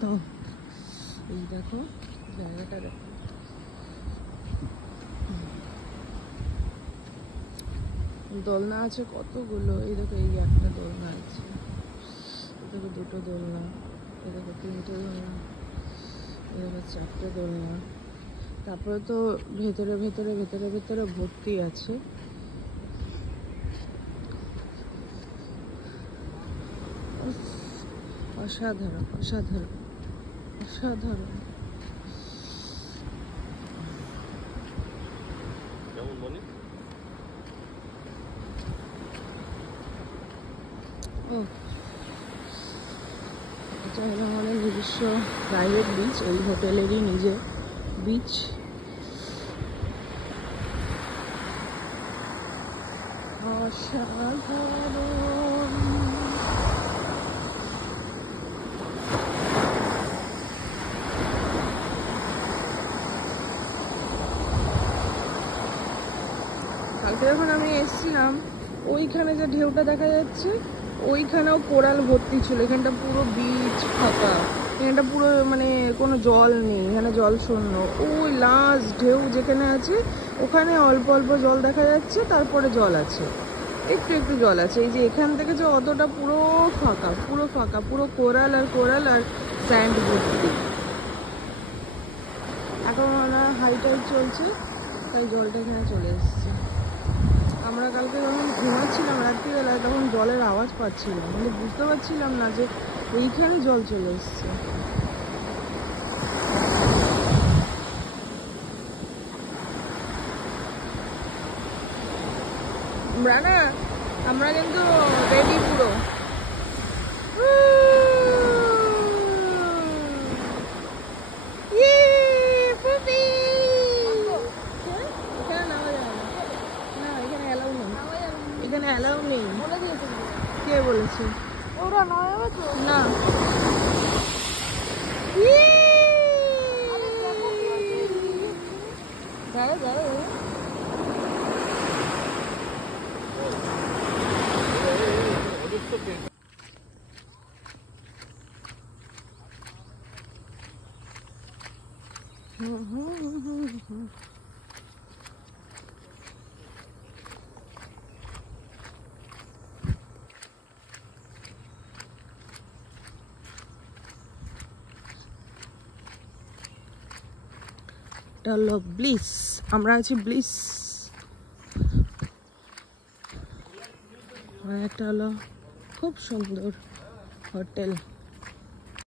তো এই দেখো জায়গাটা দেখো, দোলনা আছে কতগুলো। এই দেখো এই একটা দোলনা আছে, এই দেখো দুটো দোলনা, এই দেখো তিনটে দোলনা, এই দেখো চারটে দোলনা। তারপরে তো ভেতরে ভেতরে ভেতরে ভেতরে ভর্তি আছে। অসাধারণ অসাধারণ অসাধারণ। এটা হলো আমাদের নিজস্ব প্রাইভেট বিচ, এই হোটেলেরই নিজে বিচ। অসাধারণ। কালকে যখন আমি এসেছিলাম ওইখানে যে ঢেউটা দেখা যাচ্ছে ওইখানেও কোরাল ভর্তি ছিল। এখানটা পুরো বিচ ফাঁকা, এখানটা পুরো মানে কোনো জল নেই, এখানে জল শূন্য। ওই লাস্ট ঢেউ যেখানে আছে ওখানে অল্প অল্প জল দেখা যাচ্ছে, তারপরে জল আছে, একটু একটু জল আছে। এই যে এখান থেকে যে অতটা পুরো ফাঁকা, পুরো ফাঁকা, পুরো কোরাল আর কোরাল আর স্যান্ড ভর্তি। এখন ওনার হাই টাইড চলছে তাই জলটা এখানে চলে এসছে। আমরা কালকে যখন ঘুমাচ্ছিলাম রাত্রিবেলায় তখন জলের আওয়াজ পাচ্ছিলাম, কিন্তু বুঝতে পারছিলাম না যে এইখানে জল চলে এসছে। আমরা কিন্তু রেডি পুরো। এখানে অ্যালাউ নেই, কে বলেছে? ওরা নয় না। দাঁড়া দাঁড়া, এটা হলো ব্লিস, আমরা আছি ব্লিস। একটা হলো খুব সুন্দর হোটেল।